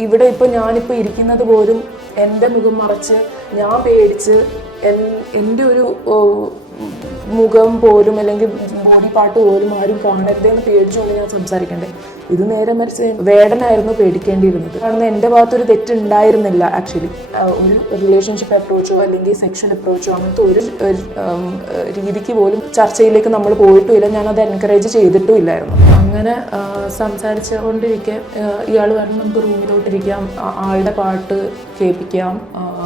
ഇവിടെ ഇപ്പോൾ ഞാനിപ്പോൾ ഇരിക്കുന്നത് പോലും എന്റെ മുഖം മറച്ച് ഞാൻ പേടിച്ച് എൻ- എന്റെ ഒരു മുഖം പോലും അല്ലെങ്കിൽ ബോഡി പാർട്ട് പോലും ആരും കാണരുതെന്ന് പേടിച്ചുകൊണ്ട് ഞാൻ സംസാരിക്കണ്ടേ? ഇത് നേരെ മറിച്ച് വേടനായിരുന്നു പേടിക്കേണ്ടിയിരുന്നത്. കാരണം എന്റെ ഭാഗത്തൊരു തെറ്റുണ്ടായിരുന്നില്ല ആക്ച്വലി ഒരു റിലേഷൻഷിപ്പ് അപ്രോച്ചോ അല്ലെങ്കിൽ സെക്ഷൻ അപ്രോച്ചോ അങ്ങനത്തെ ഒരു രീതിക്ക് പോലും ചർച്ചയിലേക്ക് നമ്മൾ പോയിട്ടുമില്ല. അത് എൻകറേജ് ചെയ്തിട്ടും ഇല്ലായിരുന്നു അങ്ങനെ സംസാരിച്ചുകൊണ്ടിരിക്കെ ഇയാൾ പറഞ്ഞു നമുക്ക് റൂമിലോട്ടിരിക്കാം ആളുടെ പാട്ട് കേൾപ്പിക്കാം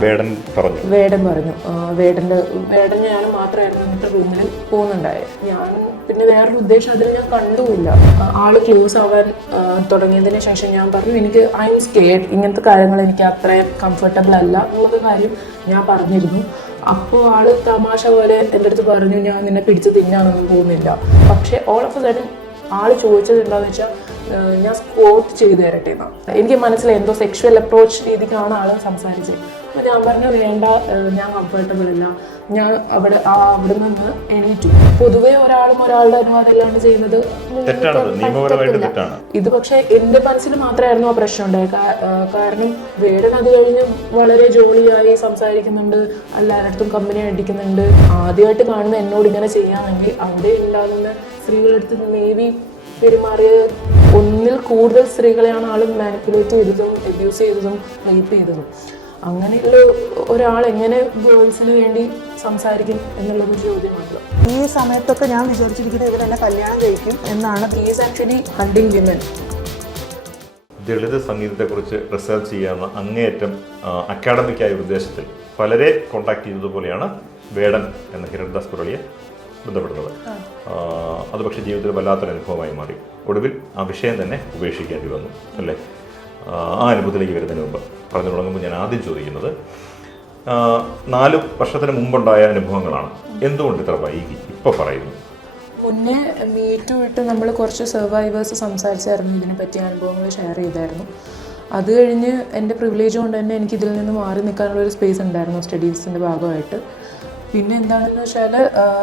വേടൻ പറഞ്ഞു. വേടൻ പറഞ്ഞു. വേടന്റെ വേടൻ ഞാൻ മാത്രമായിരുന്നു എന്നിട്ട് റൂമിൽ പോകുന്നുണ്ടായത് ഞാൻ പിന്നെ വേറൊരു ഉദ്ദേശം അതിൽ ഞാൻ കണ്ടുമില്ല. ആൾ ക്ലോസ് ആവാൻ തുടങ്ങിയതിന് ശേഷം ഞാൻ പറഞ്ഞു എനിക്ക് ഐ എം സ്കേഡ് ഇങ്ങനത്തെ കാര്യങ്ങൾ എനിക്ക് അത്രയും കംഫർട്ടബിൾ അല്ല എന്നുള്ള കാര്യം ഞാൻ പറഞ്ഞിരുന്നു. അപ്പോൾ ആൾ തമാശ പോലെ എന്റെ അടുത്ത് പറഞ്ഞു ഞാൻ നിന്നെ പിടിച്ച് തിന്നാനൊന്നും പോകുന്നില്ല. പക്ഷേ ഓൾ ഓഫ് എ സഡൻ ആൾ ചോദിച്ചത് എന്താണെന്ന് വെച്ചാൽ ഞാൻ സ്കോട്ട് ചെയ്തു തരട്ടെ എന്നാണ് എനിക്ക് മനസ്സിലായി എന്തോ സെക്ഷുവൽ അപ്രോച്ച് രീതിക്കാണ് ആൾ സംസാരിച്ചത് അപ്പോൾ ഞാൻ പറഞ്ഞു വേണ്ട ഞാൻ കംഫർട്ടബിൾ അല്ല. ഞാൻ അവിടെ ആ അവിടെ നിന്ന് എണീറ്റു. പൊതുവെ ഒരാളും ഒരാളുടെ അനുവാദം ഇല്ലാണ്ട് ചെയ്യുന്നത് ഇത് പക്ഷേ എന്റെ മനസ്സിൽ മാത്രമായിരുന്നു ആ പ്രശ്നം ഉണ്ടായത്. കാരണം വേടൻ അത് കഴിഞ്ഞ് വളരെ ജോളിയായി സംസാരിക്കുന്നുണ്ട് എല്ലായിടത്തും കമ്പനി അടിക്കുന്നുണ്ട്. ആദ്യമായിട്ട് കാണുന്ന എന്നോട് ഇങ്ങനെ ചെയ്യാമെങ്കിൽ അവിടെ ഉണ്ടാകുന്ന സ്ത്രീകളെടുത്ത് മേ ബി പെരുമാറിയ ഒന്നിൽ കൂടുതൽ സ്ത്രീകളെയാണ് ആൾ മാനിപ്പുലേറ്റ് ചെയ്തതും അബ്യൂസ് ചെയ്തതും റേപ്പ് ചെയ്തതും. അങ്ങനെയുള്ള ഒരാൾ എങ്ങനെ ഗേൾസിന് വേണ്ടി സംസാരിക്കും എന്നുള്ളത് ചോദ്യമാണല്ലോ. ഈ സമയത്തൊക്കെ ഞാൻ വിചാരിച്ചിരിക്കുന്നത് ഇവർ എന്നെ കല്യാണം കഴിക്കും എന്നാണ്. Is actually hunting women Dalit സംഗീതത്തെക്കുറിച്ച് research ചെയ്യാവുന്ന അങ്ങേയറ്റം അക്കാഡമിക്കായ ഉദ്ദേശത്തിൽ പലരെ കോണ്ടാക്ട് ചെയ്തതുപോലെയാണ് വേടൻ എന്ന ഹിരൺദാസ് കുരളിയെ ബന്ധപ്പെടുന്നത്. അത് പക്ഷേ ജീവിതത്തിൽ വല്ലാത്തൊരു അനുഭവമായി മാറി. ഒടുവിൽ ആ വിഷയം തന്നെ ഉപേക്ഷിക്കേണ്ടി വന്നു അല്ലേ? ആ, ആ അനുഭവത്തിലേക്ക് വരുന്നതിന് മുമ്പ്. പറഞ്ഞു തുടങ്ങുമ്പോൾ ഞാൻ ആദ്യം ചോദിക്കുന്നത് നാല് വർഷത്തിന് മുമ്പുണ്ടായ അനുഭവങ്ങളാണ്. എന്തുകൊണ്ട് ഇത്ര വൈകി? ഇപ്പോൾ പറയുന്നു. മുന്നേ മീറ്റു വിട്ട് നമ്മൾ കുറച്ച് സർവൈവേഴ്സ് സംസാരിച്ചായിരുന്നു ഇതിനെ പറ്റിയ അനുഭവങ്ങൾ ഷെയർ ചെയ്തായിരുന്നു. അത് കഴിഞ്ഞ് എന്റെ പ്രിവിലേജ് കൊണ്ട് തന്നെ എനിക്ക് ഇതിൽ നിന്ന് മാറി നിൽക്കാനുള്ള ഒരു സ്പേസ് ഉണ്ടായിരുന്നു സ്റ്റഡീസിന്റെ ഭാഗമായിട്ട്. പിന്നെ എന്താണെന്ന് വെച്ചാൽ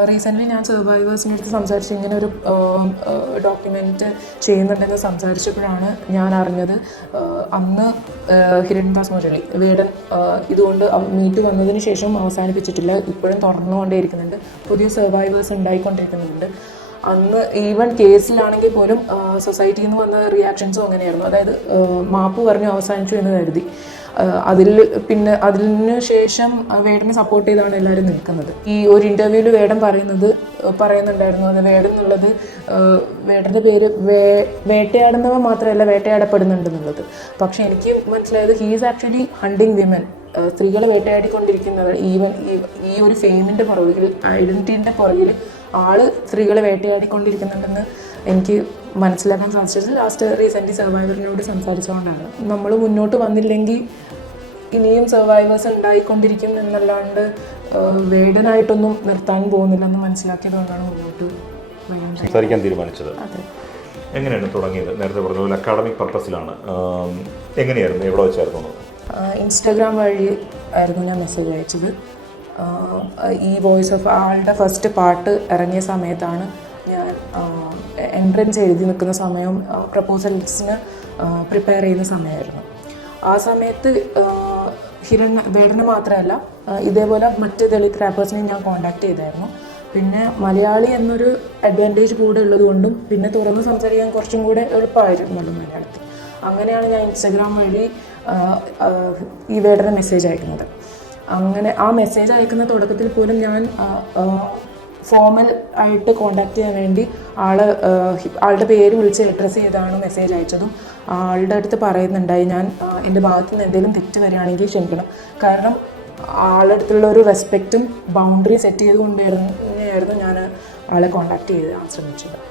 റീസെന്റ്ലി ഞാൻ സർവൈവേഴ്സിന്റെ അടുത്ത് സംസാരിച്ച് ഇങ്ങനെ ഒരു ഡോക്യുമെന്റ് ചെയ്യുന്നുണ്ടെന്ന് സംസാരിച്ചപ്പോഴാണ് ഞാൻ അറിഞ്ഞത് അന്ന് ഹിരൺദാസ് മുരളി വേടൻ ഇതുകൊണ്ട് മീറ്റ് വന്നതിന് ശേഷം അവസാനിപ്പിച്ചിട്ടില്ല ഇപ്പോഴും തുറന്നുകൊണ്ടേയിരിക്കുന്നുണ്ട് പുതിയ സർവൈവേഴ്സ് ഉണ്ടായിക്കൊണ്ടിരിക്കുന്നുണ്ട്. അന്ന് ഈവൻ കേസിലാണെങ്കിൽ പോലും സൊസൈറ്റിയിൽ നിന്ന് വന്ന റിയാക്ഷൻസും അങ്ങനെയായിരുന്നു. അതായത് മാപ്പ് പറഞ്ഞു അവസാനിച്ചു എന്ന് കരുതി. അതിൽ പിന്നെ അതിന് ശേഷം വേടനെ സപ്പോർട്ട് ചെയ്താണ് എല്ലാവരും നിൽക്കുന്നത്. ഈ ഒരു ഇന്റർവ്യൂവിൽ വേടൻ പറയുന്നത് പറയുന്നുണ്ടായിരുന്നു. അത് വേടൻ എന്നുള്ളത് വേടന്റെ പേര് വേ വേട്ടയാടുന്നവ മാത്രമല്ല വേട്ടയാടപ്പെടുന്നുണ്ടെന്നുള്ളത്. പക്ഷേ എനിക്ക് മനസ്സിലായത് he is actually hunting women സ്ത്രീകളെ വേട്ടയാടിക്കൊണ്ടിരിക്കുന്നവർ ഈവൻ ഈ ഒരു ഫെയിമിന്റെ പുറകിൽ ഐഡന്റിറ്റിന്റെ പുറകിൽ ആൾ സ്ത്രീകളെ വേട്ടയാടിക്കൊണ്ടിരിക്കുന്നുണ്ടെന്ന് എനിക്ക് മനസ്സിലാക്കാൻ സാധിച്ചത് ലാസ്റ്റ് റീസെന്റ് സർവൈവറിനോട് സംസാരിച്ചുകൊണ്ടാണ് നമ്മൾ മുന്നോട്ട് വന്നില്ലെങ്കിൽ ഇനിയും സർവൈവേഴ്സ് ഉണ്ടായിക്കൊണ്ടിരിക്കും എന്നല്ലാണ്ട് വേടനായിട്ടൊന്നും നിർത്താൻ പോകുന്നില്ലെന്ന് മനസ്സിലാക്കിയതുകൊണ്ടാണ് മുന്നോട്ട് വരാൻ സംസാരിക്കാൻ തീരുമാനിച്ചത്. എങ്ങനെയാണ് തുടങ്ങിയത്? നേരത്തെ പറഞ്ഞ പോലെ അക്കാഡമിക് പർപ്പസിലാണ് എങ്ങനെയായിരുന്നു? എവിടെ വെച്ചായിരുന്നു? ഇൻസ്റ്റാഗ്രാം വഴി ആയിരുന്നു ഞാൻ മെസ്സേജ് അയച്ചത്. ഈ വോയിസ് ഓഫ് ആളുടെ ഫസ്റ്റ് പാട്ട് ഇറങ്ങിയ സമയത്താണ് ഞാൻ എൻട്രൻസ് എഴുതി നിൽക്കുന്ന സമയവും പ്രപ്പോസൽസിന് പ്രിപ്പയർ ചെയ്യുന്ന സമയമായിരുന്നു. ആ സമയത്ത് ഹിരൺ വേടന് മാത്രമല്ല ഇതേപോലെ മറ്റ് ദളിത് റാപ്പേഴ്സിനെയും ഞാൻ കോൺടാക്ട് ചെയ്തായിരുന്നു. പിന്നെ മലയാളി എന്നൊരു അഡ്വാന്റേജ് കൂടെ ഉള്ളത് കൊണ്ടും പിന്നെ തുറന്ന് സംസാരിക്കാൻ കുറച്ചും കൂടെ എളുപ്പമായിരുന്നല്ലോ മലയാളത്തിൽ. അങ്ങനെയാണ് ഞാൻ ഇൻസ്റ്റഗ്രാം വഴി ഈ വേടന് മെസ്സേജ് അയക്കുന്നത്. അങ്ങനെ ആ മെസ്സേജ് അയക്കുന്ന തുടക്കത്തിൽ പോലും ഞാൻ ഫോമൽ ആയിട്ട് കോണ്ടാക്ട് ചെയ്യാൻ വേണ്ടി ആൾ ആളുടെ പേര് വിളിച്ച് അഡ്രസ്സ് ചെയ്താണ് മെസ്സേജ് അയച്ചതും. ആളുടെ അടുത്ത് പറയുന്നുണ്ടായി ഞാൻ എന്റെ ഭാഗത്ത് നിന്ന് എന്തെങ്കിലും തെറ്റ് വരികയാണെങ്കിൽ ക്ഷമിക്കണം. കാരണം ആളുടെ അടുത്തുള്ള ഒരു റെസ്പെക്റ്റും ബൗണ്ടറി സെറ്റ് ചെയ്തുകൊണ്ടായിരുന്നു ഞാൻ ആളെ കോണ്ടാക്ട് ചെയ്യാൻ ശ്രമിച്ചത്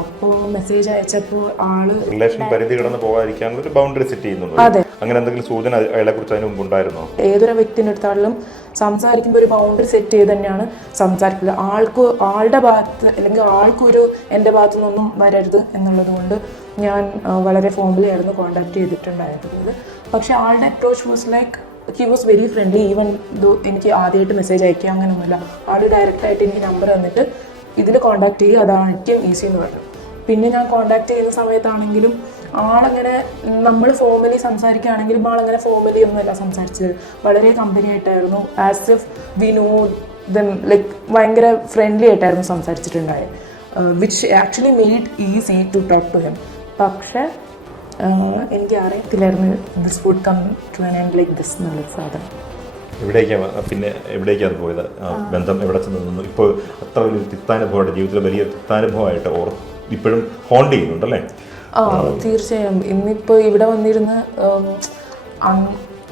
അപ്പോൾ മെസ്സേജ് അയച്ചപ്പോൾ ആൾ റിലേഷൻ പരിധി കടന്ന് പോകാതിരിക്കാനുള്ള ഒരു ബൗണ്ടറി സെറ്റ് ചെയ്യുന്നുണ്ട്. അതെ. അങ്ങനെ എന്തെങ്കിലും സൂചന അയാളെ കുറിച്ച് അതിന് മുമ്പ് ഉണ്ടായിരുന്നോ ഏതൊരു വ്യക്തിന്റെ അടുത്താളിലും സംസാരിക്കുമ്പോൾ ഒരു ബൗണ്ടറി സെറ്റ് ചെയ്ത് തന്നെയാണ് സംസാരിക്കുക. ആൾക്ക് ആളുടെ ഭാഗത്ത് അല്ലെങ്കിൽ ആൾക്കൊരു എന്റെ ഭാഗത്തു നിന്നൊന്നും വരരുത് എന്നുള്ളത് കൊണ്ട് ഞാൻ വളരെ ഫോമിലി ആയിരുന്നു കോണ്ടാക്ട് ചെയ്തിട്ടുണ്ടായിരുന്നത്. പക്ഷെ ആളുടെ approach was like he was very friendly even എനിക്ക് ആദ്യമായിട്ട് മെസ്സേജ് അയക്കുക അങ്ങനെയൊന്നുമില്ല ആൾ ഡയറക്റ്റായിട്ട് എനിക്ക് നമ്പർ തന്നിട്ട് ഇതിൽ കോണ്ടാക്ട് ചെയ്യുക അതാണ് ഏറ്റവും ഈസി എന്ന് പറഞ്ഞു പിന്നെ ഞാൻ കോണ്ടാക്ട് ചെയ്യുന്ന സമയത്താണെങ്കിലും ആളങ്ങനെ നമ്മൾ ഫോമലി സംസാരിക്കുകയാണെങ്കിലും ആളങ്ങനെ ഫോമലി ഒന്നുമല്ല സംസാരിച്ചത്. വളരെ കമ്പനി ആയിട്ടായിരുന്നു. As if we know the like ഭയങ്കര ഫ്രണ്ട്ലി ആയിട്ടായിരുന്നു സംസാരിച്ചിട്ടുണ്ടായത്. Which actually made easy to talk to him പക്ഷേ ആഹ് എനിക്ക് അറിയത്തില്ലായിരുന്നു this would come to an end like this എന്നുള്ള സാധനം. എവിടേക്കാണ് പിന്നെ എവിടേക്കാണ് പോയത്? ആ ബന്ധം എവിടെ ചെന്ന് നിന്നു? ഇപ്പോൾ അത്ര വലിയൊരു തിത്താനുഭവമായിട്ട് ജീവിതത്തിലെ വലിയ തിത്താനുഭവമായിട്ട് ഓർ ഇപ്പോഴും ഹോണ്ട് ചെയ്യുന്നുണ്ടല്ലേ? ആ തീർച്ചയായും. ഇന്നിപ്പോൾ ഇവിടെ വന്നിരുന്ന്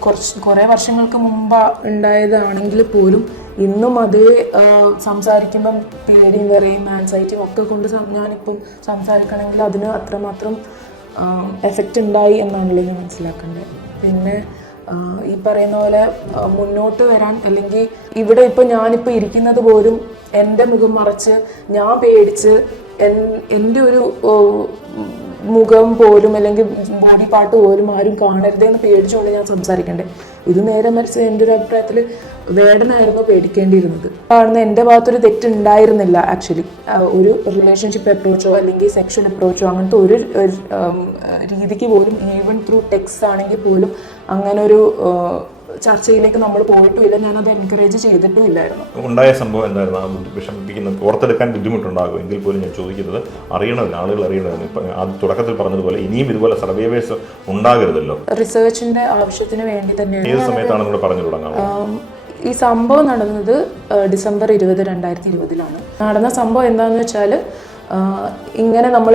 കുറച്ച് കുറേ വർഷങ്ങൾക്ക് മുമ്പ് ഉണ്ടായതാണെങ്കിൽ പോലും ഇന്നും അതേ സംസാരിക്കുമ്പം പേടിയും വരെയും ആൻസൈറ്റിയും ഒക്കെ കൊണ്ട് ഞാനിപ്പം സംസാരിക്കണമെങ്കിൽ അതിന് അത്രമാത്രം എഫക്റ്റ് ഉണ്ടായി എന്നാണല്ലോ ഞാൻ മനസ്സിലാക്കേണ്ടത് പിന്നെ ഈ പറയുന്ന പോലെ മുന്നോട്ട് വരാൻ അല്ലെങ്കിൽ ഇവിടെ ഇപ്പോൾ ഞാനിപ്പോൾ ഇരിക്കുന്നത് പോലും എന്റെ മുഖം മറച്ച് ഞാൻ പേടിച്ച് എൻ- എന്റെ ഒരു മുഖം പോലും അല്ലെങ്കിൽ ബോഡി പാർട്ട് പോലും ആരും കാണരുതെന്ന് പേടിച്ചുകൊണ്ട് ഞാൻ സംസാരിക്കണ്ടേ. ഇത് നേരെ മറിച്ച് എന്റെ ഒരു അഭിപ്രായത്തിൽ വേടനായിരുന്നു പേടിക്കേണ്ടിയിരുന്നത്. കാണുന്ന എന്റെ ഭാഗത്തൊരു തെറ്റുണ്ടായിരുന്നില്ല ആക്ച്വലി ഒരു റിലേഷൻഷിപ്പ് അപ്രോച്ചോ അല്ലെങ്കിൽ സെക്ഷൽ അപ്രോച്ചോ അങ്ങനത്തെ ഒരു, രീതിക്ക് പോലും ഈവൻ ത്രൂ ടെക്സ്റ്റ് ആണെങ്കിൽ പോലും അങ്ങനെ ഒരു ഏഹ്, ചർച്ചയിലേക്ക് നമ്മൾ പോയിട്ടുമില്ല. ഞാനത് എൻകറേജ് ചെയ്തിട്ടും ഇല്ലായിരുന്നു ഉണ്ടായ സംഭവം എന്തായിരുന്നു? ആ വിഷമിപ്പിക്കുന്ന ഓർത്തെടുക്കാൻ ബുദ്ധിമുട്ടുണ്ടാകും. എങ്കിൽ പോലും ഞാൻ ചോദിക്കുന്നത് അറിയണമല്ലോ ആളുകൾ അറിയണമല്ലോ. ഇപ്പം ആ തുടക്കത്തിൽ പറഞ്ഞതുപോലെ ഇനിയും ഇതുപോലെ സർവേവേഴ്സ് ഉണ്ടാകരുതല്ലോ. റിസർച്ചിന്റെ ആവശ്യത്തിന് വേണ്ടി തന്നെയാണ് ഏത് സമയത്താണ് നിങ്ങൾ പറഞ്ഞു തുടങ്ങാം ഈ സംഭവം നടന്നത് ഡിസംബർ ഇരുപത് രണ്ടായിരത്തി ഇരുപതിലാണ്. നടന്ന സംഭവം എന്താണെന്ന് വെച്ചാൽ ഇങ്ങനെ നമ്മൾ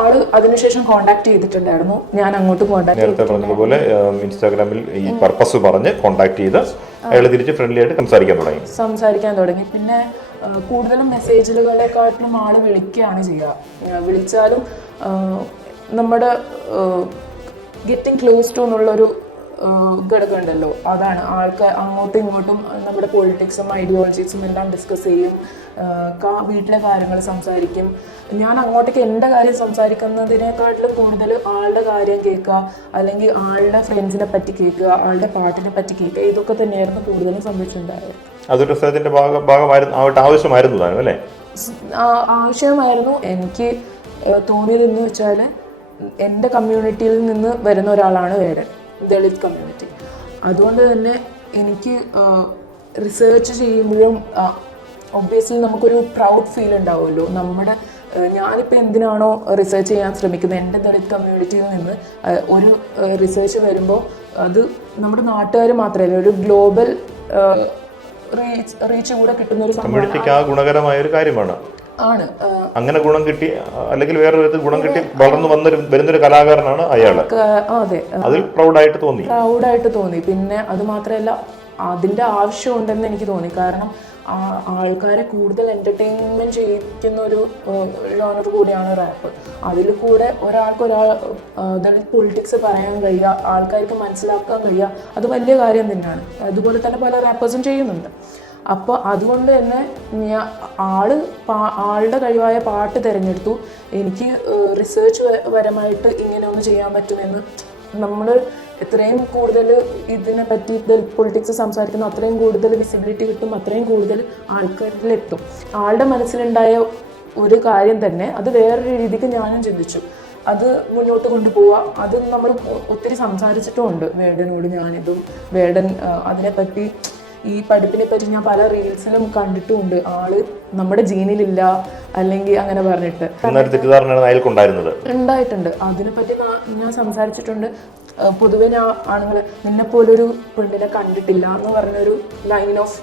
ആൾ അതിനുശേഷം കോണ്ടാക്ട് ചെയ്തിട്ടുണ്ടായിരുന്നു. ഞാൻ അങ്ങോട്ട് കോണ്ടാക്ട് നേരത്തെ പറഞ്ഞതുപോലെ ഉം, ഇൻസ്റ്റാഗ്രാമിൽ ഈ പർപ്പസ് പറഞ്ഞ് കോണ്ടാക്ട് ചെയ്ത് അയാൾ തിരിച്ച് ഫ്രണ്ട്ലി ആയിട്ട് സംസാരിക്കാൻ തുടങ്ങി. സംസാരിക്കാൻ തുടങ്ങി. പിന്നെ കൂടുതലും മെസ്സേജുകളെക്കാട്ടിലും ആൾ വിളിക്കുകയാണ് ചെയ്യുക. വിളിച്ചാലും നമ്മുടെ ഗെറ്റിംഗ് ക്ലോസ് ടു എന്നുള്ളൊരു ആ, ഘടകമുണ്ടല്ലോ. അതാണ്. ആൾക്കാർ അങ്ങോട്ടും ഇങ്ങോട്ടും നമ്മുടെ പൊളിറ്റിക്സും ഐഡിയോളജീസും എല്ലാം ഡിസ്കസ് ചെയ്യും. കാ- വീട്ടിലെ കാര്യങ്ങൾ സംസാരിക്കും. ഞാൻ അങ്ങോട്ടേക്ക് എന്റെ കാര്യം സംസാരിക്കുന്നതിനേക്കാട്ടിലും കൂടുതൽ ആളുടെ കാര്യം കേൾക്കുക. അല്ലെങ്കിൽ ആളുടെ ഫ്രണ്ട്സിനെ പറ്റി കേൾക്കുക ആളുടെ പാട്ടിനെ പറ്റി കേൾക്കുക. ഇതൊക്കെ തന്നെയായിരുന്നു കൂടുതലും സംഭവിച്ചിട്ടുണ്ടായത്. അതൊരു ഭാഗമായിരുന്നു ആവശ്യമായിരുന്നു അല്ലേ? ആവശ്യമായിരുന്നു. എനിക്ക് തോന്നിയതെന്ന് വെച്ചാൽ എന്റെ കമ്മ്യൂണിറ്റിയിൽ നിന്ന് വരുന്ന ഒരാളാണ് വേടൻ ദളിത് കമ്മ്യൂണിറ്റി അതുകൊണ്ട് തന്നെ എനിക്ക് റിസർച്ച് ചെയ്യുമ്പോഴും ഒബ്വിയസ്ലി നമുക്കൊരു പ്രൗഡ് ഫീൽ ഉണ്ടാവുമല്ലോ. നമ്മുടെ ഞാനിപ്പോൾ എന്തിനാണോ റിസർച്ച് ചെയ്യാൻ ശ്രമിക്കുന്നത്? എന്റെ ദളിത് കമ്മ്യൂണിറ്റിയിൽ നിന്ന് ഒരു റിസർച്ച് വരുമ്പോൾ അത് നമ്മുടെ നാട്ടുകാർ മാത്രമല്ല ഒരു ഗ്ലോബൽ റീച്ച് റീച്ച് കൂടെ കിട്ടുന്ന ഒരു ഗുണകരമായ ഒരു കാര്യമാണ്. ആണ്. അങ്ങനെ ഗുണം കിട്ടി അല്ലെങ്കിൽ വേറെ ഒരു ഗുണം കിട്ടി വളർന്നു വന്നൊരു വരുന്നൊരു കലാകാരനാണ് അയാൾ അതെ. അതിൽ പ്രൗഡായിട്ട് തോന്നി. പ്രൗഡായിട്ട് തോന്നി. പിന്നെ അത് മാത്രമല്ല ആവശ്യം ഉണ്ടെന്ന് എനിക്ക് തോന്നി. കാരണം ആൾക്കാരെ കൂടുതൽ എന്റർടൈൻമെന്റ് ചെയ്യിക്കുന്ന ഒരു ജോണർ കൂടിയാണ് റാപ്പ് അതിൽ കൂടെ ഒരാൾക്ക് ഒരാൾ ദളിത് പൊളിറ്റിക്സ് പറയാൻ കഴിയുക ആൾക്കാർക്ക് മനസ്സിലാക്കാൻ കഴിയുക അത് വലിയ കാര്യം തന്നെയാണ്. അതുപോലെ തന്നെ പല റാപ്പേഴ്സും ചെയ്യുന്നുണ്ട്. അപ്പോൾ അതുകൊണ്ട് തന്നെ ഞാൻ ആൾ ആളുടെ കഴിവായ പാട്ട് തിരഞ്ഞെടുത്തു. എനിക്ക് റിസർച്ച് പരമായിട്ട് ഇങ്ങനെ ഒന്ന് ചെയ്യാൻ പറ്റുമെന്ന്. നമ്മൾ എത്രയും കൂടുതൽ ഇതിനെ പറ്റി പൊളിറ്റിക്സ് സംസാരിക്കുന്നു അത്രയും കൂടുതൽ വിസിബിലിറ്റി കിട്ടും അത്രയും കൂടുതൽ ആൾക്കാരിലെത്തും ആളുടെ മനസ്സിലുണ്ടായ ഒരു കാര്യം തന്നെ അത് വേറൊരു രീതിക്ക് ഞാനും ചിന്തിച്ചു. അത് മുന്നോട്ട് കൊണ്ടുപോവുക അത് നമ്മൾ ഒത്തിരി സംസാരിച്ചിട്ടുമുണ്ട്. വേടനോട് ഞാനിതും വേടൻ അതിനെപ്പറ്റി ഈ പഠിപ്പിനെ പറ്റി ഞാൻ പല റീൽസിലും കണ്ടിട്ടുമുണ്ട്. ആൾ നമ്മുടെ ജീനിലില്ല അല്ലെങ്കിൽ അങ്ങനെ പറഞ്ഞിട്ട്. ഉണ്ടായിട്ടുണ്ട്. അതിനെപ്പറ്റി പറ്റി ഞാൻ സംസാരിച്ചിട്ടുണ്ട്. പൊതുവെ ഞാൻ ആണുങ്ങൾ നിന്നെ പോലൊരു പെണ്ണിനെ കണ്ടിട്ടില്ല എന്ന് പറഞ്ഞൊരു ലൈൻ ഓഫ്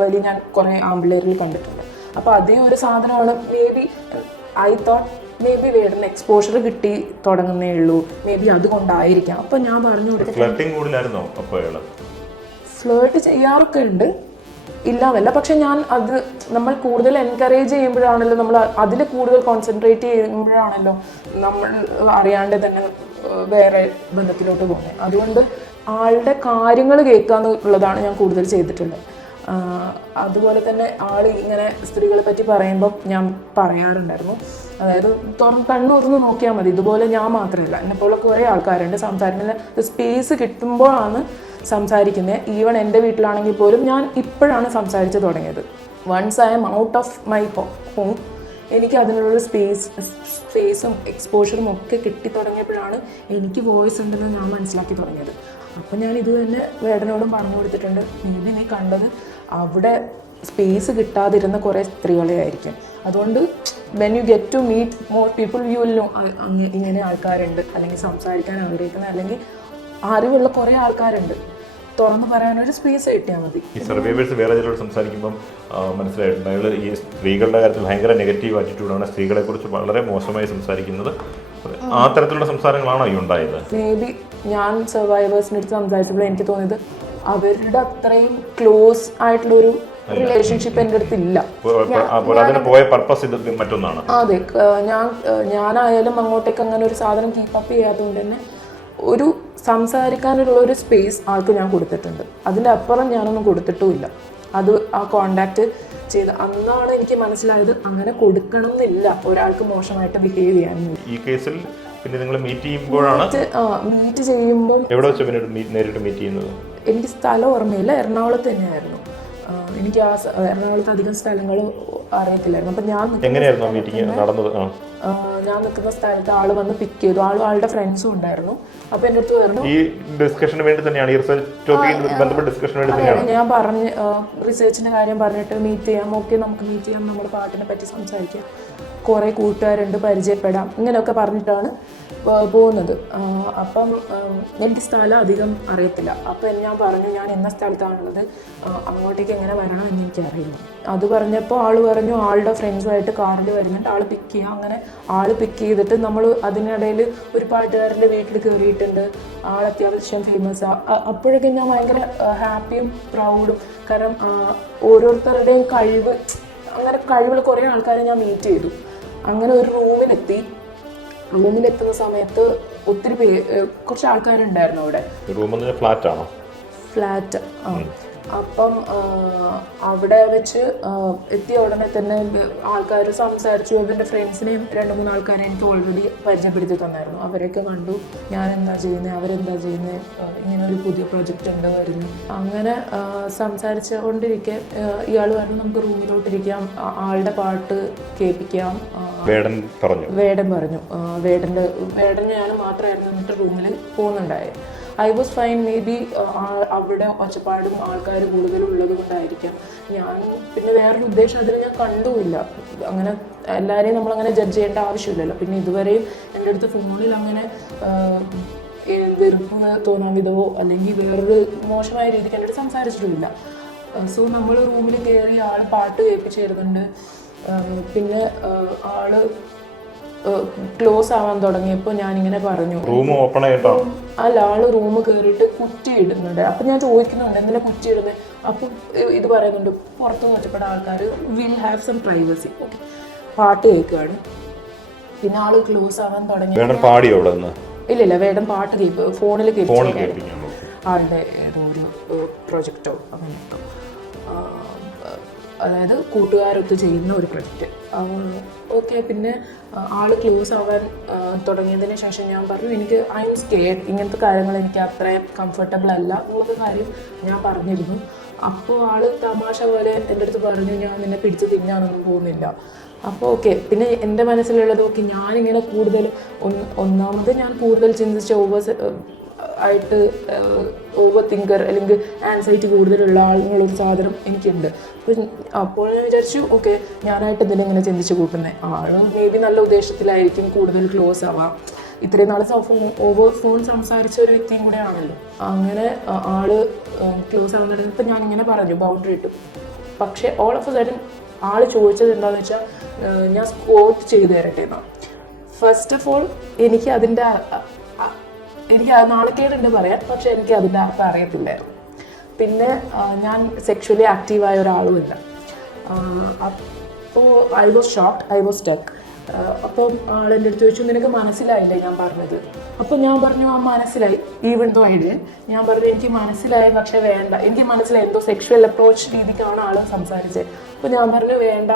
വഴി ഞാൻ കുറേ ആമ്പിളേരിൽ കണ്ടിട്ടുണ്ട്. അപ്പോൾ അതേ ഒരു സാധനമാണ് maybe I thought maybe വേണ്ടുന്ന എക്സ്പോഷർ കിട്ടി തുടങ്ങുന്നേ ഉള്ളൂ. മേ ബി അതുകൊണ്ടായിരിക്കാം. അപ്പോൾ ഞാൻ പറഞ്ഞു കൊടുത്തിട്ട് ഫ്ലേർട്ട് ചെയ്യാറൊക്കെ ഉണ്ട് ഇല്ലാന്നല്ല. പക്ഷെ ഞാൻ അത് നമ്മൾ കൂടുതൽ എൻകറേജ് ചെയ്യുമ്പോഴാണല്ലോ നമ്മൾ അതിൽ കൂടുതൽ കോൺസെൻട്രേറ്റ് ചെയ്യുമ്പോഴാണല്ലോ നമ്മൾ അറിയാണ്ട് തന്നെ വേറെ ബന്ധത്തിലോട്ട് പോകുന്നത് അതുകൊണ്ട് ആളുടെ കാര്യങ്ങൾ കേൾക്കുക എന്നുള്ളതാണ് ഞാൻ കൂടുതൽ ചെയ്തിട്ടുള്ളത്. അതുപോലെ തന്നെ ആൾ ഇങ്ങനെ സ്ത്രീകളെ പറ്റി പറയുമ്പോൾ ഞാൻ പറയാറുണ്ടായിരുന്നു. അതായത് തുറന്ന് കണ്ണു തുറന്ന് നോക്കിയാൽ മതി. ഇതുപോലെ ഞാൻ മാത്രമല്ല. എന്നെപ്പോലെ കുറേ ആൾക്കാരുണ്ട്. സംസാരിക്കുന്ന സ്പേസ് കിട്ടുമ്പോഴാണ് സംസാരിക്കുന്നത് ഈവൺ എന്റെ വീട്ടിലാണെങ്കിൽ പോലും ഞാൻ ഇപ്പോഴാണ് സംസാരിച്ച് തുടങ്ങിയത്. Once I'm out of my home എനിക്ക് അതിനുള്ളൊരു സ്പേസ് സ്പേസും എക്സ്പോഷറും ഒക്കെ കിട്ടി തുടങ്ങിയപ്പോഴാണ് എനിക്ക് വോയിസ് ഉണ്ടെന്ന് ഞാൻ മനസ്സിലാക്കി തുടങ്ങിയത്. അപ്പോൾ ഞാൻ ഇത് തന്നെ വേടനോടും പറഞ്ഞു കൊടുത്തിട്ടുണ്ട്. മേ ബി നീ കണ്ടത് അവിടെ സ്പേസ് കിട്ടാതിരുന്ന കുറേ സ്ത്രീകളെ ആയിരിക്കും. അതുകൊണ്ട് when you get to meet more people you know ഇങ്ങനെ ആൾക്കാരുണ്ട്. അല്ലെങ്കിൽ സംസാരിക്കാൻ ആഗ്രഹിക്കുന്ന അല്ലെങ്കിൽ അറിവുള്ള കുറേ ആൾക്കാരുണ്ട്. തുറന്ന് പറയാനൊരു സ്പേസ് കിട്ടിയാൽ മതി. ഈ സർവൈവേഴ്സ് വേറെ ചിലരോട് സംസാരിക്കുമ്പം മനസ്സിലായിട്ടുണ്ട്. അയാൾ ഈ സ്ത്രീകളുടെ കാര്യത്തിൽ ഭയങ്കര നെഗറ്റീവ് ആറ്റിറ്റ്യൂഡാണ് സ്ത്രീകളെ കുറിച്ച് വളരെ മോശമായി സംസാരിക്കുന്നത്. ആ. തരത്തിലുള്ള സംസാരങ്ങളാണോ ഈ ഉണ്ടായത്? മേ ബി ഞാൻ സർവൈവേഴ്സിന്റെ അടുത്ത് സംസാരിച്ചപ്പോൾ എനിക്ക് തോന്നിയത് അവരുടെ അത്രയും ക്ലോസ് ആയിട്ടുള്ളൊരു റിലേഷൻഷിപ്പ് എന്റെ അടുത്ത് ഇല്ല. പോയ പർപ്പസ് ഇത് മറ്റൊന്നാണ്. അതെ ഞാൻ ഞാനായാലും അങ്ങോട്ടേക്ക് അങ്ങനെ ഒരു സാധനം കീപ്പപ്പ് ചെയ്യാത്തതുകൊണ്ട് തന്നെ ഒരു സംസാരിക്കാനുള്ള ഒരു സ്പേസ് ആൾക്ക് ഞാൻ കൊടുത്തിട്ടുണ്ട്. അതിന്റെ അപ്പുറം ഞാനൊന്നും കൊടുത്തിട്ടുമില്ല. അത് ആ കോണ്ടാക്ട് ചെയ്ത് അന്നാണ് എനിക്ക് മനസ്സിലായത് അങ്ങനെ കൊടുക്കണം എന്നില്ല ഒരാൾക്ക് മോശമായിട്ട് ബിഹേവ് ചെയ്യാൻ ഈ കേസിൽ പിന്നെ നിങ്ങൾ മീറ്റ് ചെയ്യുമ്പോഴാണ് മീറ്റ് ചെയ്യുമ്പോൾ എവിടെ വെച്ച് നേരിട്ട് മീറ്റ് ചെയ്യുന്നത്? എനിക്ക് സ്ഥലം ഓർമ്മയില്ല. എറണാകുളത്ത് തന്നെയായിരുന്നു. എനിക്ക് ആ എറണാകുളത്ത് അധികം സ്ഥലങ്ങൾ അറിയത്തില്ലായിരുന്നു. അപ്പം ഞാൻ എങ്ങനെയായിരുന്നു മീറ്റിംഗ് നടന്നത്? ഞാൻ നിൽക്കുന്ന സ്ഥലത്ത് ആൾ വന്ന് പിക്ക് ചെയ്തു. ആളും ആളുടെ ഫ്രണ്ട്സും ഉണ്ടായിരുന്നു. അപ്പോൾ എന്റെ അടുത്ത് പറഞ്ഞു ഈ ഡിസ്കഷന് വേണ്ടി തന്നെയാണ് ഈ റിസർച്ച് ബന്ധപ്പെട്ട ഡിസ്കഷന് വേണ്ടി തന്നെയാണ്. ഞാൻ പറഞ്ഞ് റിസർച്ചിന്റെ കാര്യം പറഞ്ഞിട്ട് മീറ്റ് ചെയ്യാം. ഓക്കെ നമുക്ക് മീറ്റ് ചെയ്യാം നമ്മുടെ പാട്ടിനെ പറ്റി സംസാരിക്കാം. കുറേ കൂട്ടുകാരുണ്ട് പരിചയപ്പെടാം. ഇങ്ങനെയൊക്കെ പറഞ്ഞിട്ടാണ് പോകുന്നത്. അപ്പം എന്റെ സ്ഥലം അധികം അറിയത്തില്ല. അപ്പം ഞാൻ പറഞ്ഞു ഞാൻ എന്ന സ്ഥലത്താണുള്ളത്? അങ്ങോട്ടേക്ക് എങ്ങനെ വരണം എന്ന് എനിക്കറിയില്ല. അത് പറഞ്ഞപ്പോൾ ആൾ പറഞ്ഞു ആളുടെ ഫ്രണ്ട്സുമായിട്ട് കാറിൽ വരുന്നുണ്ട്. ആൾ പിക്ക് ചെയ്യുക അങ്ങനെ ആൾ പിക്ക് ചെയ്തിട്ട് നമ്മൾ അതിനിടയിൽ ഒരു പാട്ടുകാരന്റെ വീട്ടിൽ കയറിയിട്ടുണ്ട് ആൾ അത്യാവശ്യം ഫേമസ് അപ്പോഴൊക്കെ ഞാൻ ഭയങ്കര ഹാപ്പിയും പ്രൗഡും കാരണം ഓരോരുത്തരുടെയും കഴിവ് അങ്ങനെ കഴിവുള്ള കുറേ ആൾക്കാരെ ഞാൻ മീറ്റ് ചെയ്തു. അങ്ങനെ ഒരു റൂമിലെത്തി റൂമിലെത്തുന്ന സമയത്ത് ഒത്തിരി പേ കുറച്ച് ആൾക്കാരുണ്ടായിരുന്നു അവിടെ. ഫ്ലാറ്റ് ആ. അപ്പം അവിടെ വെച്ച് എത്തിയ ഉടനെ തന്നെ ആൾക്കാർ സംസാരിച്ചു. എന്റെ ഫ്രണ്ട്സിനെയും രണ്ട് മൂന്ന് ആൾക്കാരെ എനിക്ക് ഓൾറെഡി പരിചയപ്പെടുത്തി തന്നായിരുന്നു. അവരൊക്കെ കണ്ടു. ഞാൻ എന്താ ചെയ്യുന്നത് അവരെന്താ ചെയ്യുന്നത് ഇങ്ങനെ ഒരു പുതിയ പ്രോജക്റ്റ് ഉണ്ട് വരുന്നു. അങ്ങനെ ആ, സംസാരിച്ചുകൊണ്ടിരിക്കെ ഇയാൾ പറഞ്ഞു നമുക്ക് റൂമിലോട്ടിരിക്കാം. ആളുടെ പാട്ട് കേൾപ്പിക്കാം. വേടൻ പറഞ്ഞു. വേടൻ പറഞ്ഞു. വേടന്റെ വേടൻ ഞാൻ മാത്രമായിരുന്നു എന്നിട്ട് റൂമിൽ പോകുന്നുണ്ടായത് I was fine maybe അവിടെ ഒച്ചപ്പാടും ആൾക്കാർ കൂടുതലും ഉള്ളത് കൊണ്ടായിരിക്കാം. ഞാൻ പിന്നെ വേറൊരു ഉദ്ദേശം അതിൽ ഞാൻ കണ്ടുമില്ല. അങ്ങനെ എല്ലാവരെയും നമ്മളങ്ങനെ ജഡ്ജ് ചെയ്യേണ്ട ആവശ്യമില്ലല്ലോ. പിന്നെ ഇതുവരെയും എന്റെ അടുത്ത് ഫോണിൽ അങ്ങനെ വെറുപ്പ് തോന്നാൻ വിധവോ അല്ലെങ്കിൽ വേറൊരു മോശമായ രീതിക്ക് എന്റെ അടുത്ത് സംസാരിച്ചിട്ടുമില്ല. സോ നമ്മൾ റൂമിൽ കയറി ആൾ പാട്ട് കേൾപ്പിച്ച് തരുന്നുണ്ട്. പിന്നെ ആൾ ക്ലോസ് ആവാൻ തുടങ്ങിയപ്പോൾ ഞാനിങ്ങനെ പറഞ്ഞു. റൂം ഓപ്പൺ ആയിട്ടോ? അല്ല ആൾ റൂം കയറിയിട്ട് കുറ്റി ഇടുന്നുണ്ട്. അപ്പം ഞാൻ ചോദിക്കുന്നുണ്ട് എന്തിനാ കുറ്റി ഇടുന്നത് അപ്പം ഇത് പറയുന്നുണ്ട് പുറത്ത് വെച്ചപ്പെട്ട ആൾക്കാർ will have some privacy okay പാട്ട് കേൾക്കുകയാണ് പിന്നെ ആൾ ക്ലോസ് ആവാൻ തുടങ്ങി. പാടിയോ ഇല്ല ഇല്ല വേടം പാട്ട് കേൾപ്പ് ഫോണിൽ കേൾപ്പിച്ചു ആളുടെ ഏതോ ഒരു പ്രൊജക്റ്റോ അങ്ങനെ അതായത് കൂട്ടുകാരൊത്ത് ചെയ്യുന്ന ഒരു പ്രൊജക്റ്റ്. ഓക്കെ പിന്നെ ആൾ ക്ലോസ് ആവാൻ തുടങ്ങിയതിന് ശേഷം ഞാൻ പറഞ്ഞു എനിക്ക് ഐ എം സ്കേഡ് ഇങ്ങനത്തെ കാര്യങ്ങൾ എനിക്ക് അത്രയും കംഫർട്ടബിൾ അല്ല. എന്നുള്ള കാര്യം ഞാൻ പറഞ്ഞിരുന്നു. അപ്പോൾ ആൾ തമാശ പോലെ എന്റെ അടുത്ത് പറഞ്ഞു ഞാൻ നിന്നെ പിടിച്ച് തിന്നാനൊന്നും പോകുന്നില്ല. അപ്പോൾ ഓക്കെ പിന്നെ എന്റെ മനസ്സിലുള്ളത് ഓക്കെ ഞാനിങ്ങനെ കൂടുതൽ ഒന്ന് ഒന്നാമത് ഞാൻ കൂടുതൽ ചിന്തിച്ച ഓവർ ആയിട്ട് ഓവർ തിങ്കർ അല്ലെങ്കിൽ ആൻസൈറ്റി കൂടുതലുള്ള ആളുകളൊരു സാധനം എനിക്കുണ്ട്. അപ്പം അപ്പോൾ ഞാൻ വിചാരിച്ചു ഓക്കെ ഞാനായിട്ട് ഇതിനെ ഇങ്ങനെ ചിന്തിച്ച് കൂട്ടുന്നത് ആളും മേ ബി നല്ല ഉദ്ദേശത്തിലായിരിക്കും കൂടുതൽ ക്ലോസ് ആവാം. ഇത്രയും നാളെ ഫോൺ ഓവർ ഫോൺ സംസാരിച്ച ഒരു വ്യക്തിയും കൂടെ ആണല്ലോ. അങ്ങനെ ആൾ ക്ലോസ് ആവാൻ തുടങ്ങിയപ്പോൾ ഞാൻ ഇങ്ങനെ പറഞ്ഞു ബൗണ്ടറി ഇട്ടു. പക്ഷേ ഓൾ ഓഫ് എ സഡൻ ആൾ ചോദിച്ചത് എന്താണെന്ന് വെച്ചാൽ ഞാൻ സ്കോട്ട് ചെയ്തു തരട്ടെ എന്നാണ് ഫസ്റ്റ് ഓഫ് ഓൾ എനിക്ക് അതിന്റെ എനിക്ക് നാണക്കേടുണ്ട് പറയാൻ പക്ഷെ എനിക്ക് അതിന്റെ അർത്ഥം അറിയത്തില്ലായിരുന്നു പിന്നെ ഞാൻ സെക്ഷലി ആക്റ്റീവായ ഒരാളുമില്ല. അപ്പോൾ I was shock I was taken അപ്പം ആളെന്റെ അടുത്ത് ചോദിച്ചു നിനക്ക് മനസ്സിലായില്ലേ? ഞാൻ പറഞ്ഞത്. അപ്പോൾ ഞാൻ പറഞ്ഞു ആ മനസ്സിലായി. ഈവൻ ദോ ഐഡിയ ഞാൻ പറഞ്ഞു എനിക്ക് മനസ്സിലായി പക്ഷേ വേണ്ട. എനിക്ക് മനസ്സിലായി എന്തോ സെക്ഷുവൽ അപ്രോച്ച് രീതിക്കാണ് ആൾ സംസാരിച്ചത് അപ്പോൾ ഞാൻ പറഞ്ഞു വേണ്ട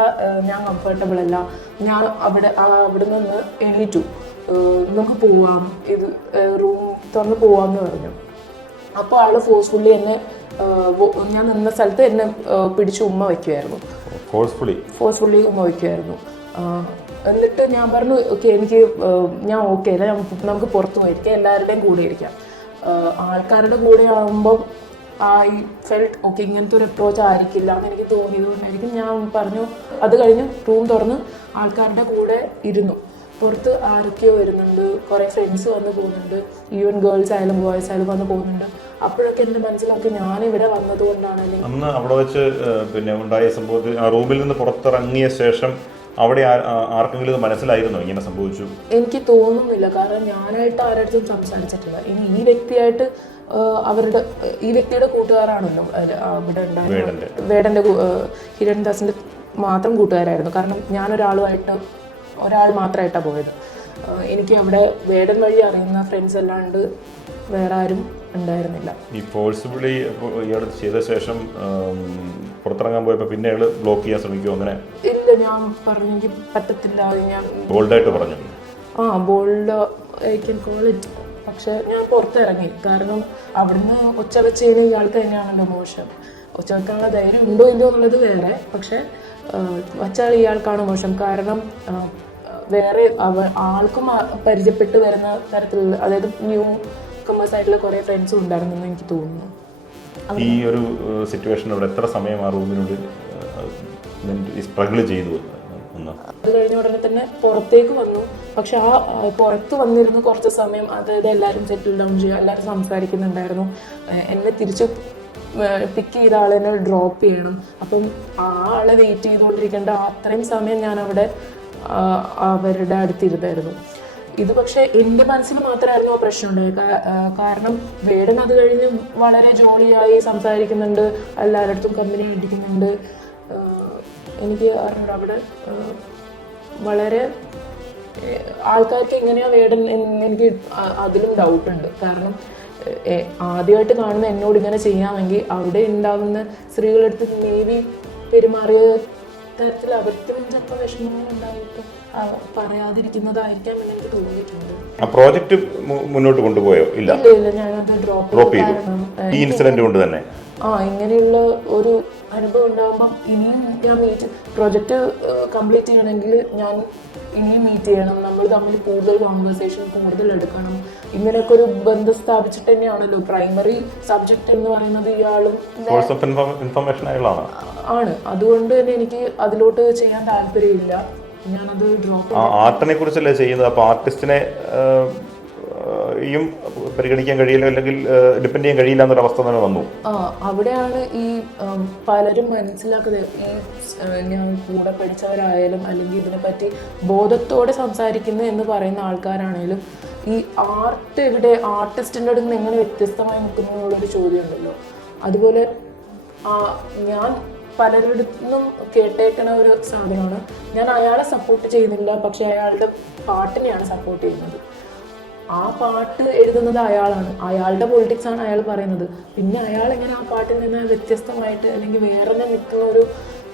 ഞാൻ കംഫർട്ടബിൾ അല്ല. ഞാൻ അവിടെ അവിടെ നിന്ന് എണീറ്റു. നമുക്ക് പോവാം. ഇത് റൂം തുറന്ന് പോവാമെന്ന് പറഞ്ഞു. അപ്പോൾ ആൾ ഫോഴ്സ്ഫുള്ളി എന്നെ ഞാൻ നിന്ന സ്ഥലത്ത് എന്നെ പിടിച്ച് ഉമ്മ വയ്ക്കുമായിരുന്നു ഫോഴ്സ്ഫുള്ളി ഫോഴ്സ്ഫുള്ളി ഉമ്മ വയ്ക്കുമായിരുന്നു എന്നിട്ട് ഞാൻ പറഞ്ഞു ഓക്കെ എനിക്ക് ഞാൻ ഓക്കെ അല്ല നമുക്ക് പുറത്തു പോയിരിക്കാം എല്ലാവരുടെയും കൂടെ ഇരിക്കാം. ആൾക്കാരുടെ കൂടെ ആകുമ്പം ഐ ഫെൽറ്റ് ഓക്കെ ഇങ്ങനത്തെ ഒരു അപ്രോച്ച് ആയിരിക്കില്ല എന്ന് എനിക്ക് തോന്നിയതുകൊണ്ടായിരിക്കും ഞാൻ പറഞ്ഞു. അത് കഴിഞ്ഞ് റൂം തുറന്ന് ആൾക്കാരുടെ കൂടെ ഇരുന്നു. പുറത്ത് ആരൊക്കെയോ വരുന്നുണ്ട്. കുറേ ഫ്രണ്ട്സ് വന്ന് പോകുന്നുണ്ട്. ഈവൻ ഗേൾസ് ആയാലും ബോയ്സ് ആയാലും വന്ന് പോകുന്നുണ്ട്. അപ്പോഴൊക്കെ എന്റെ മനസ്സിലാക്കി ഞാനിവിടെ വന്നതുകൊണ്ടാണ് അല്ലെങ്കിൽ അന്ന് അവിടെ വെച്ച് പിന്നെ ഉണ്ടായ സംഭവത്തിൽ റൂമിൽ നിന്ന് പുറത്തിറങ്ങിയ ശേഷം അവിടെ ആർക്കെങ്കിലും ഇത് മനസ്സിലായിരുന്നോ ഇങ്ങനെ സംഭവിച്ചു? എനിക്ക് തോന്നുന്നില്ല. കാരണം ഞാനായിട്ട് ആരടുത്തും സംസാരിച്ചിട്ടില്ല. ഇനി ഈ വ്യക്തിയായിട്ട് അവരുടെ ഈ വ്യക്തിയുടെ കൂട്ടുകാരാണല്ലോ. അവിടെ വേടന്റെ ഹിരൺദാസിന്റെ മാത്രം കൂട്ടുകാരായിരുന്നു. കാരണം ഞാനൊരാളുമായിട്ട് ഒരാൾ മാത്രമായിട്ടാണ് പോയത്. എനിക്ക് അവിടെ വേടൻ വഴി അറിയുന്ന ഫ്രണ്ട്സ് അല്ലാണ്ട് വേറെ ആരും ഉണ്ടായിരുന്നില്ല. ഈ ഫോഴ്സിബിളി ഇയാൾ ചെയ്ത ശേഷം പുറത്തിറങ്ങാൻ പോയപ്പോൾ പിന്നെ അയാൾ ബ്ലോക്ക് ചെയ്യാൻ ശ്രമിക്കുമോ അങ്ങനെ? ഇല്ല ഞാൻ പറഞ്ഞു എനിക്ക് പറ്റത്തില്ല ഞാൻ ബോൾഡായിട്ട് പറഞ്ഞു. ആ bold I can call it പക്ഷെ ഞാൻ പുറത്തിറങ്ങി. കാരണം അവിടുന്ന് ഒച്ച വെച്ച് കഴിഞ്ഞാൽ ഇയാൾക്ക് തന്നെയാണല്ലോ മോശം. ഒച്ച വെക്കാനുള്ള ധൈര്യം ഉണ്ടോ ഇല്ലയോ എന്നുള്ളത് വേറെ. പക്ഷേ വച്ചാൽ ഇയാൾക്കാണ് മോശം. കാരണം വേറെ അവ ആൾക്കും പരിചയപ്പെട്ട് വരുന്ന തരത്തിലുള്ള അതായത് ന്യൂ കമേഴ്സ് ആയിട്ടുള്ള കുറേ ഫ്രണ്ട്സും ഉണ്ടായിരുന്നെന്ന് എനിക്ക് തോന്നുന്നു. ഈ ഒരു സിറ്റുവേഷൻ അവിടെ എത്ര സമയം ആ റൂമിനുള്ളിൽ സ്ട്രഗിൾ ചെയ്തു അത് കഴിഞ്ഞ ഉടനെ തന്നെ പുറത്തേക്ക് വന്നു. പക്ഷെ ആ പുറത്ത് വന്നിരുന്ന കുറച്ച് സമയം അതായത് എല്ലാവരും സെറ്റിൽ ഡൗൺ ചെയ്യുക എല്ലാവരും സംസാരിക്കുന്നുണ്ടായിരുന്നു. എന്നെ തിരിച്ച് പിക്ക് ചെയ്ത ആളെ ഡ്രോപ്പ് ചെയ്യണം. അപ്പം ആ ആളെ വെയിറ്റ് ചെയ്തുകൊണ്ടിരിക്കേണ്ട അത്രയും സമയം ഞാൻ അവിടെ അവരുടെ അടുത്തിരുന്നായിരുന്നു. ഇത് പക്ഷേ എന്റെ മനസ്സിൽ മാത്രമായിരുന്നു ആ പ്രശ്നം ഉണ്ടായത്. കാരണം വേടൻ അത് കഴിഞ്ഞ് വളരെ ജോളിയായി സംസാരിക്കുന്നുണ്ട് എല്ലാവരുടെ കമ്പനി അടിക്കുന്നുണ്ട് എനിക്ക് അറിഞ്ഞൂട അവിടെ വളരെ ആൾക്കാർക്ക് എങ്ങനെയാ വേടൻ എനിക്ക് അതിലും ഡൗട്ടുണ്ട് കാരണം ആദ്യമായിട്ട് കാണുന്ന എന്നോട് ഇങ്ങനെ ചെയ്യാമെങ്കിൽ അവിടെ ഉണ്ടാകുന്ന സ്ത്രീകളെടുത്ത് നേവി പെരുമാറിയ തരത്തിൽ അവർക്കും ചിലപ്പോൾ വിഷമങ്ങൾ ഉണ്ടായിട്ടും പറയാതിരിക്കുന്നതായിരിക്കാം എന്ന് എനിക്ക് തോന്നിയിട്ടുണ്ട്. ആ പ്രോജക്റ്റ് മുന്നോട്ട് കൊണ്ടുപോയോ? ഇല്ല. ഇല്ല ഞാൻ ഞാനത് ഡ്രോപ്പ് ഡ്രോപ്പ് ചെയ്തു. ഈ ഇൻസിഡന്റ് കൊണ്ട് തന്നെ. ആ ഇങ്ങനെയുള്ള ഒരു അനുഭവം ഉണ്ടാകുമ്പം ഇനിയും ഞാൻ മീറ്റ് പ്രൊജക്റ്റ് കംപ്ലീറ്റ് ചെയ്യണമെങ്കിൽ ഞാൻ ഇനിയും മീറ്റ് ചെയ്യണം. നമ്മൾ തമ്മിൽ കൂടുതൽ കോൺവെർസേഷൻ കൂടുതൽ എടുക്കണം. ഇങ്ങനെയൊക്കെ ഒരു ബന്ധം സ്ഥാപിച്ചിട്ട് തന്നെയാണല്ലോ. പ്രൈമറി സബ്ജക്റ്റ് എന്ന് പറയുന്നത് ഇയാളും ഇൻഫർമേഷൻ അയാളാണ്. ആണ്. അതുകൊണ്ട് തന്നെ എനിക്ക് അതിലോട്ട് ചെയ്യാൻ താല്പര്യമില്ല. ഞാനത് ഡ്രോപ്പ് ആർട്ടിനെ കുറിച്ചല്ലേ ചെയ്യുന്നത്? അപ്പോൾ ആർട്ടിസ്റ്റിനെ യും പരിഗണിക്കാൻ കഴിയില്ല അല്ലെങ്കിൽ ഡിപ്പെൻഡ് ചെയ്യാൻ കഴിയില്ല എന്നൊരു അവസ്ഥ തന്നെ വന്നു. അവിടെയാണ് ഈ പലരും മനസ്സിലാക്കുന്നത് ഈ ഞാൻ കൂടെ പഠിച്ചവരായാലും അല്ലെങ്കിൽ ഇതിനെ പറ്റി ബോധത്തോടെ സംസാരിക്കുന്നു എന്ന് പറയുന്ന ആൾക്കാരാണെങ്കിലും ഈ ആർട്ട് ഇവിടെ ആർട്ടിസ്റ്റിന്റെ അടുത്ത് എങ്ങനെ വ്യത്യസ്തമായി നിൽക്കുന്നതിനോടൊരു ചോദ്യമുണ്ടല്ലോ. അതുപോലെ ഞാൻ പലരുടെ നിന്നും കേട്ടേക്കണ ഒരു സാധനമാണ്. ഞാൻ അയാളെ സപ്പോർട്ട് ചെയ്യുന്നില്ല പക്ഷെ അയാളുടെ പാട്ടിനെയാണ് സപ്പോർട്ട് ചെയ്യുന്നത്. ആ പാട്ട് എഴുതുന്നത് അയാളാണ്. അയാളുടെ പൊളിറ്റിക്സ് ആണ് അയാൾ പറയുന്നത്. പിന്നെ അയാൾ എങ്ങനെ ആ പാട്ടിൽ നിന്ന് വ്യത്യസ്തമായിട്ട് അല്ലെങ്കിൽ വേറെ തന്നെ നിൽക്കുന്ന ഒരു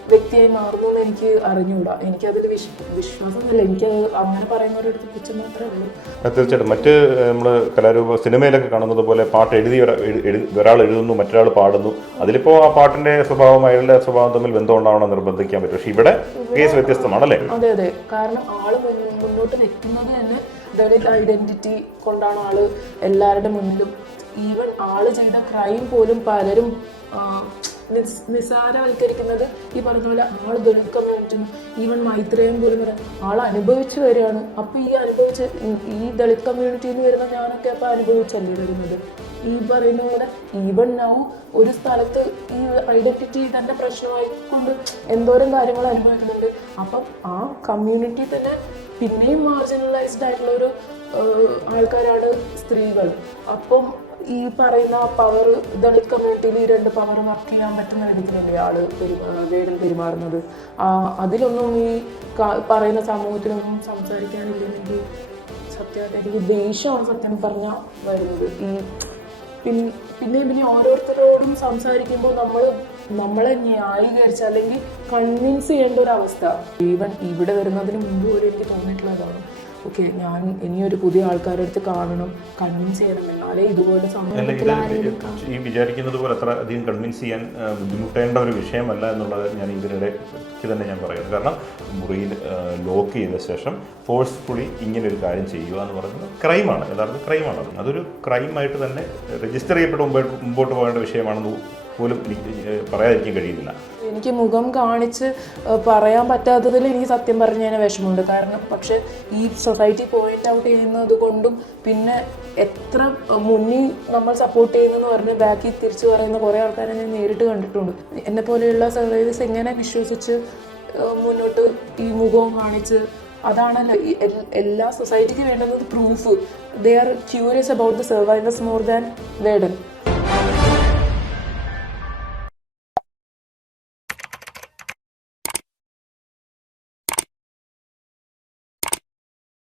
വ്യക്തിയായി മാറുന്നു എന്ന് എനിക്ക് അറിഞ്ഞുകൂടാ. എനിക്കതിൽ വിശ് വിശ്വാസമൊന്നുമില്ല. എനിക്ക് അങ്ങനെ പറയുന്നവരടുത്ത് പുച്ഛം മാത്രമേ ഉള്ളൂ. തീർച്ചയായിട്ടും. മറ്റ് നമ്മൾ കലാരൂപ സിനിമയിലൊക്കെ കാണുന്നത് പോലെ പാട്ട് എഴുതി ഒരാ- എഴു- എഴു- ഒരാൾ എഴുതുന്നു മറ്റൊരാൾ പാടുന്നു. അതിലിപ്പോൾ ആ പാട്ടിന്റെ സ്വഭാവം അയാളുടെ സ്വഭാവം തമ്മിൽ ബന്ധം ഉണ്ടാവണം നിർബന്ധിക്കാൻ പറ്റും. പക്ഷെ ഇവിടെ കേസ് വ്യത്യസ്തമാണല്ലേ? അതെ അതെ. കാരണം ആൾ മുന്നോട്ട് വെക്കുന്നത് തന്നെ ദളിത് ഐഡന്റിറ്റി കൊണ്ടാണ് ആൾ എല്ലാവരുടെ മുന്നിലും ഈവൻ ആൾ ചെയ്ത ക്രൈം പോലും പലരും നിസ്സാരവൽക്കരിക്കുന്നത് ഈ പറഞ്ഞ പോലെ ആൾ ദളിത് കമ്മ്യൂണിറ്റി ഈവൻ മൈത്രേയം പോലും പറയാം ആൾ അനുഭവിച്ചു വരികയാണ്. അപ്പോൾ ഈ അനുഭവിച്ച് ഈ ദളിത് കമ്മ്യൂണിറ്റിയിൽ നിന്ന് വരുന്ന ഞാനൊക്കെ അപ്പോൾ അനുഭവിച്ചല്ലേ വരുന്നത്? ഈ പറയുന്ന പോലെ ഈവൻ നൗ ഒരു സ്ഥലത്ത് ഈ ഐഡന്റിറ്റി തന്നെ പ്രശ്നമായിക്കൊണ്ട് എന്തോരം കാര്യങ്ങൾ അനുഭവിക്കുന്നുണ്ട്. അപ്പം ആ കമ്മ്യൂണിറ്റി തന്നെ പിന്നെയും മാർജിനലൈസ്ഡ് ആയിട്ടുള്ള ഒരു ആൾക്കാരാണ് സ്ത്രീകൾ. അപ്പം ഈ പറയുന്ന പവർ ദളിത് കമ്മ്യൂണിറ്റിയിൽ ഈ രണ്ട് പവർ വർക്ക് ചെയ്യാൻ പറ്റുന്ന വിധത്തിലല്ലേ ആൾ വേഗം പെരുമാറുന്നത്? അതിലൊന്നും ഈ പറയുന്ന സമൂഹത്തിലൊന്നും സംസാരിക്കാനില്ലെങ്കിൽ സത്യം എനിക്ക് ദേഷ്യമാണ് സത്യം പറഞ്ഞാൽ വരുന്നത്. ഈ പിന്നെ പിന്നെ ഓരോരുത്തരോടും സംസാരിക്കുമ്പോൾ നമ്മൾ നമ്മളെ ന്യായീകരിച്ച് അല്ലെങ്കിൽ കൺവിൻസ് ചെയ്യേണ്ട ഒരു അവസ്ഥ. ഈവൻ ഇവിടെ വരുന്നതിന് മുമ്പ് വരെ എനിക്ക് തോന്നിയിട്ടുള്ളതാണ്. ഓക്കെ ഞാൻ ഇനിയൊരു പുതിയ ആൾക്കാരുടെ അടുത്ത് കാണണം കൺവിൻസ് ചെയ്യണം എന്നാലേ ഇതുപോലെ സമൂഹത്തിൽ ഈ വിചാരിക്കുന്നത് പോലെ അത്ര അധികം കൺവിൻസ് ചെയ്യാൻ ബുദ്ധിമുട്ടേണ്ട ഒരു വിഷയമല്ല എന്നുള്ളത് ഞാൻ ഇതിനിടെ തന്നെ ഞാൻ പറയുന്നത് കാരണം മുറിയിൽ ലോക്ക് ചെയ്ത ശേഷം ഫോഴ്സ്ഫുള്ളി ഇങ്ങനെ ഒരു കാര്യം ചെയ്യുക എന്ന് പറയുന്നത് ക്രൈമാണ് യഥാർത്ഥ ക്രൈമാണ് അത് അതൊരു ക്രൈമായിട്ട് തന്നെ രജിസ്റ്റർ ചെയ്യപ്പെട്ട് മുമ്പോട്ട് പോകേണ്ട വിഷയമാണെന്ന് പോലും എനിക്ക് പറയാതിരിക്കാൻ കഴിയുന്നില്ല. എനിക്ക് മുഖം കാണിച്ച് പറയാൻ പറ്റാത്തതിൽ എനിക്ക് സത്യം പറഞ്ഞു തന്നെ വിഷമമുണ്ട്. കാരണം പക്ഷെ ഈ സൊസൈറ്റി പോയിന്റ് ഔട്ട് ചെയ്യുന്നത് കൊണ്ടും പിന്നെ എത്ര മുന്നിൽ നമ്മൾ സപ്പോർട്ട് ചെയ്യുന്നെന്ന് പറഞ്ഞ് ബാക്കി തിരിച്ചു പറയുന്ന കുറേ ആൾക്കാരെ ഞാൻ നേരിട്ട് കണ്ടിട്ടുണ്ട്. എന്നെ പോലെയുള്ള സർവൈവേഴ്സ് എങ്ങനെ വിശ്വസിച്ച് മുന്നോട്ട് ഈ മുഖവും കാണിച്ച് അതാണല്ലോ എല്ലാ സൊസൈറ്റിക്ക് വേണ്ടുന്നത് proof they are curious about the survivors more than warden